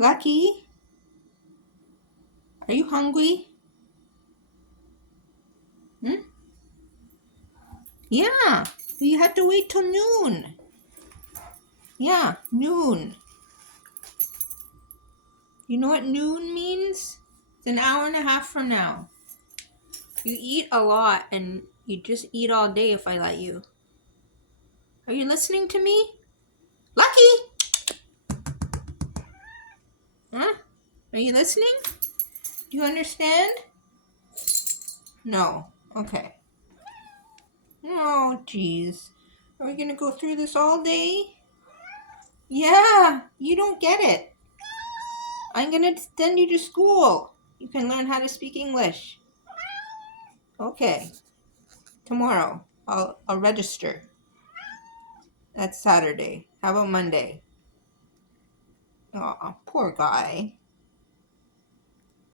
Lucky, are you hungry? Hmm? Yeah, you have to wait till noon. Yeah, noon. You know what noon means? It's an hour and a half from now. You eat a lot and you just eat all day if I let you. Are you listening to me? Lucky! Huh? Are you listening? Do you understand? No. Okay. Oh, jeez. Are we gonna go through this all day? Yeah, you don't get it. I'm gonna send you to school. You can learn how to speak English. Okay. Tomorrow. I'll register. That's Saturday. How about Monday? Oh, poor guy.